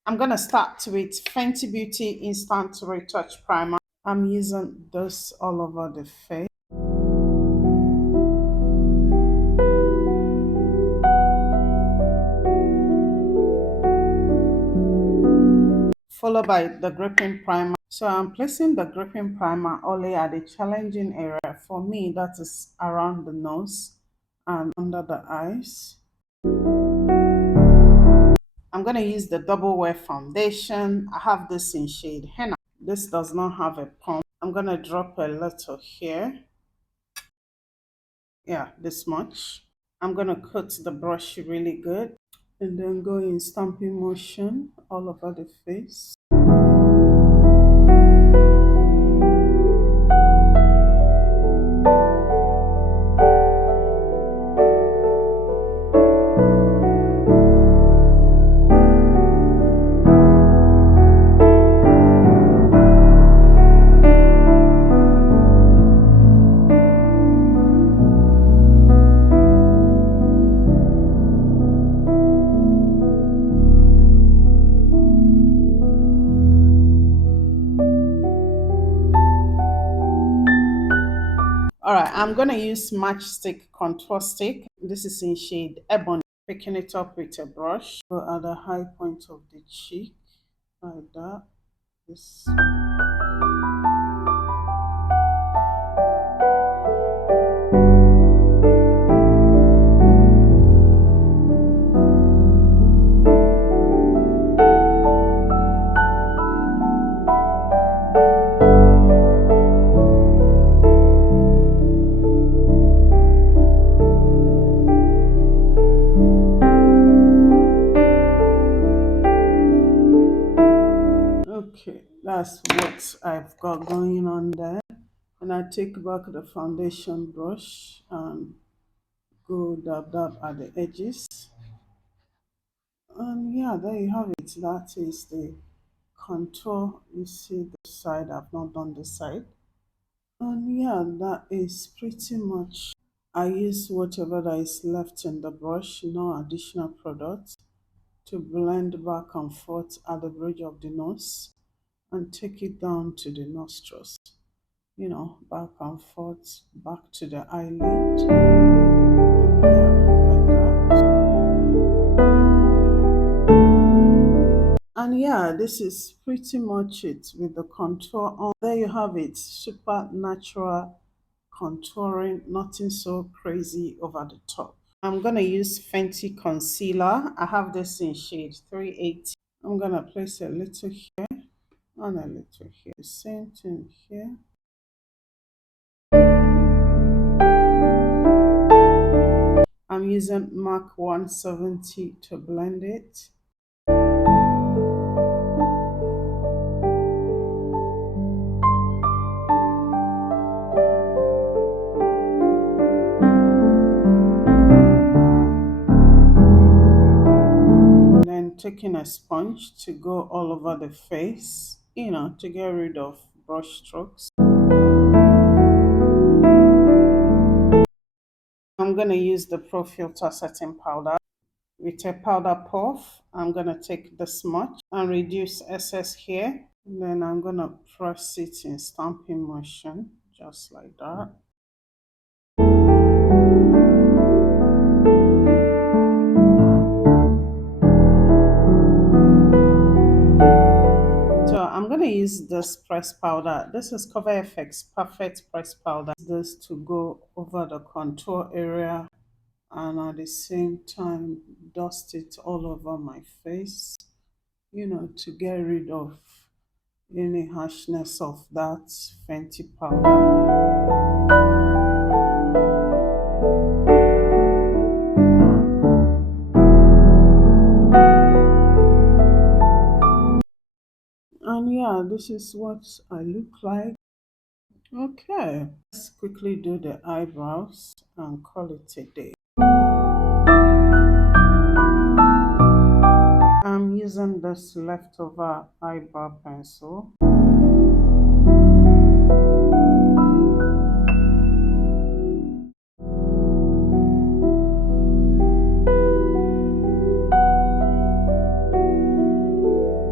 I'm gonna start with Fenty Beauty Instant Retouch Primer. I'm using this all over the face. Followed by the gripping primer. So I'm placing the gripping primer only at the challenging area. For me, that is around the nose and under the eyes. I'm going to use the double wear foundation. I have this in shade Henna. This does not have a pump. I'm going to drop a little here. Yeah, this much. I'm going to coat the brush really good and then go in stamping motion all over the face. All right, I'm going to use Matchstick Contour Stick. This is in shade Ebony. Picking it up with a brush. Go at the high point of the cheek, like that. This. Okay, that's what I've got going on there. And I take back the foundation brush and go dab dab at the edges. And yeah, there you have it. That is the contour. You see the side, I've not done the side. And yeah, that is pretty much. I use whatever that is left in the brush, no additional product, to blend back and forth at the bridge of the nose and take it down to the nostrils. You know, back and forth, back to the eyelid. And yeah, like that. And yeah, this is pretty much it with the contour on. There you have it, super natural contouring, nothing so crazy over the top. I'm gonna use Fenty concealer. I have this in shade 380. I'm gonna place a little here and a little here. Same thing here. I'm using MAC 170 to blend it. And then taking a sponge to go all over the face, you know, to get rid of brush strokes. I'm going to use the Pro Filt'r setting powder. With a powder puff, I'm going to take the smudge and reduce excess here. And then I'm going to press it in stamping motion, just like that. So I'm going to use this press powder. This is Cover FX Perfect Press Powder. This to go over the contour area and at the same time dust it all over my face, you know, to get rid of any harshness of that Fenty powder. And yeah, this is what I look like. Okay, let's quickly do the eyebrows and call it a day. I'm using this leftover eyebrow pencil.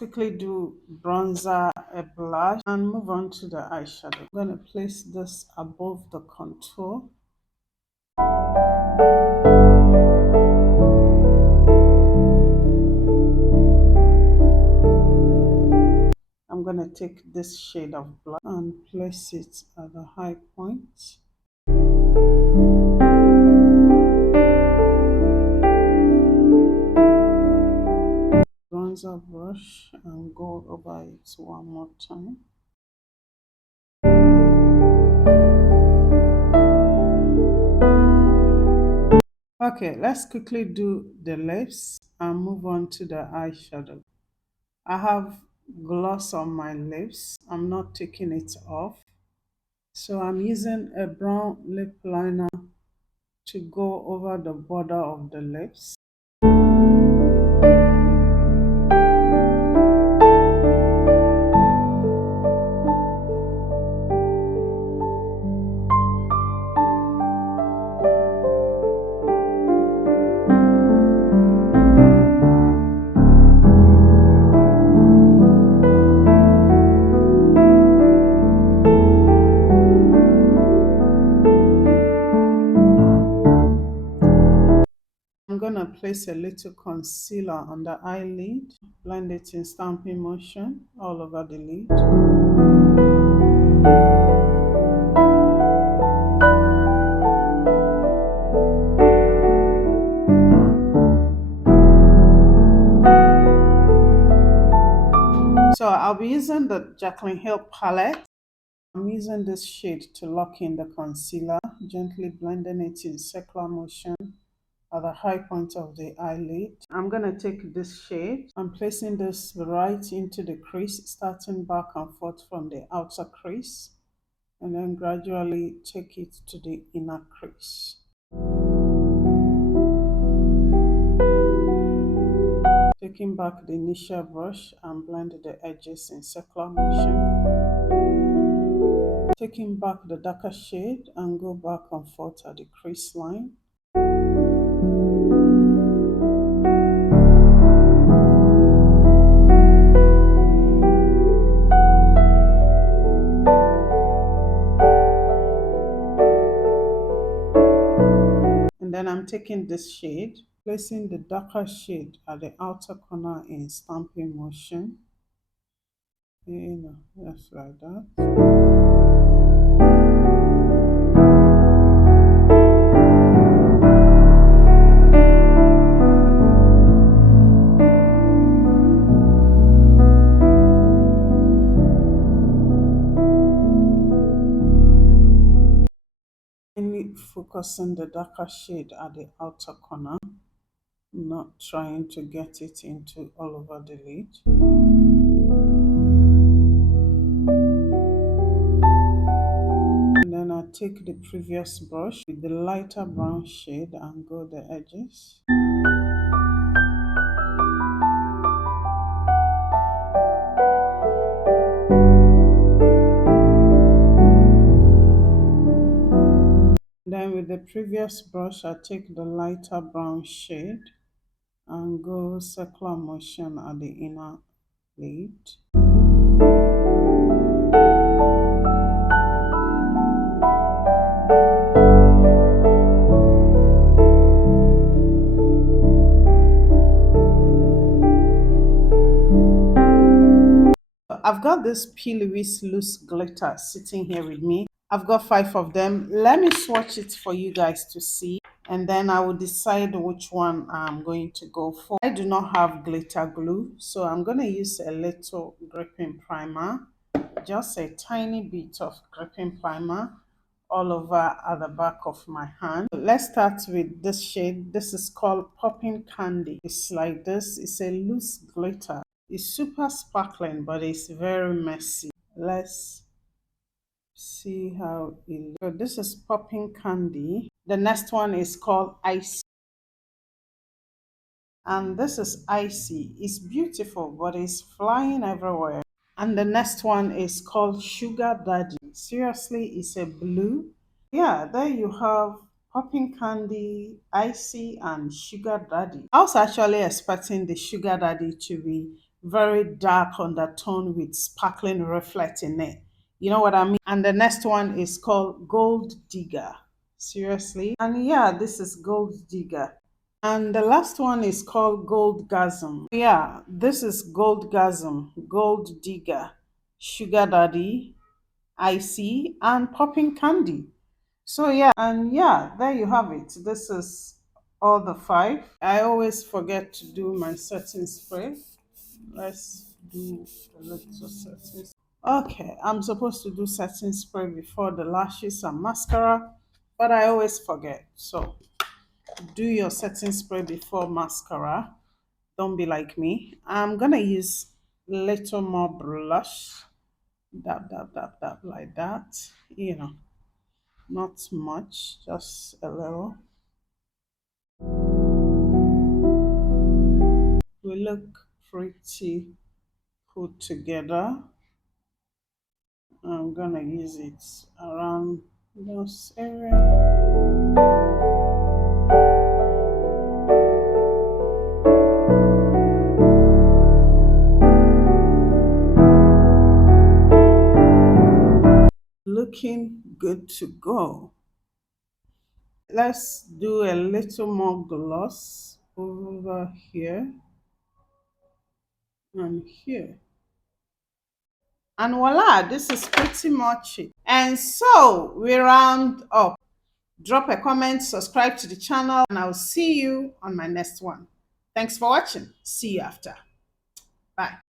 quickly do bronzer, a blush, and move on to the eyeshadow. I'm going to place this above the contour. I'm going to take this shade of black and place it at the high point. Bronzer brush and go over it one more time. Okay, let's quickly do the lips and move on to the eyeshadow. I have gloss on my lips. I'm not taking it off. So I'm using a brown lip liner to go over the border of the lips. I'm going to place a little concealer on the eyelid, blend it in stamping motion all over the lid. So I'll be using the Jaclyn Hill palette. I'm using this shade to lock in the concealer, gently blending it in circular motion at the high point of the eyelid. I'm going to take this shade and placing this right into the crease, starting back and forth from the outer crease, and then gradually take it to the inner crease. Taking back the initial brush and blend the edges in circular motion. Taking back the darker shade and go back and forth at the crease line. And then I'm taking this shade, placing the darker shade at the outer corner in stamping motion. Just like that. Focusing the darker shade at the outer corner, not trying to get it into all over the lid. And then I take the previous brush with the lighter brown shade and go the edges. Then with the previous brush, I take the lighter brown shade and go circular motion at the inner lid. I've got this P. Louise loose glitter sitting here with me. I've got 5 of them. Let me swatch it for you guys to see, and then I will decide which one I'm going to go for. I do not have glitter glue, so I'm going to use a little gripping primer, just a tiny bit of gripping primer all over at the back of my hand. Let's start with this shade. This is called Popping Candy. It's like this. It's a loose glitter. It's super sparkling, but it's very messy. Let's see how it looks. So this is Popping Candy. The next one is called Icy. And this is Icy. It's beautiful, but it's flying everywhere. And the next one is called Sugar Daddy. Seriously, it's a blue. Yeah, there you have Popping Candy, Icy, and Sugar Daddy. I was actually expecting the Sugar Daddy to be very dark undertone with sparkling reflect in it. You know what I mean? And the next one is called Gold Digger. Seriously? And yeah, this is Gold Digger. And the last one is called Gold Gasm. Yeah, this is Gold Gasm, Gold Digger, Sugar Daddy, Icy, and Popping Candy. So yeah, and yeah, there you have it. This is all the five. I always forget to do my setting spray. Let's do a little setting. Okay, I'm supposed to do setting spray before the lashes and mascara, but I always forget. So do your setting spray before mascara. Don't be like me. I'm gonna use little more blush. Dab, dab, dab, dab, like that. You know, not much, just a little. We look pretty put together. I'm gonna use it around those areas. Looking good to go. Let's do a little more gloss over here and here. And voila, this is pretty much it. And so we round up. Drop a comment, subscribe to the channel, and I'll see you on my next one. Thanks for watching. See you after. Bye.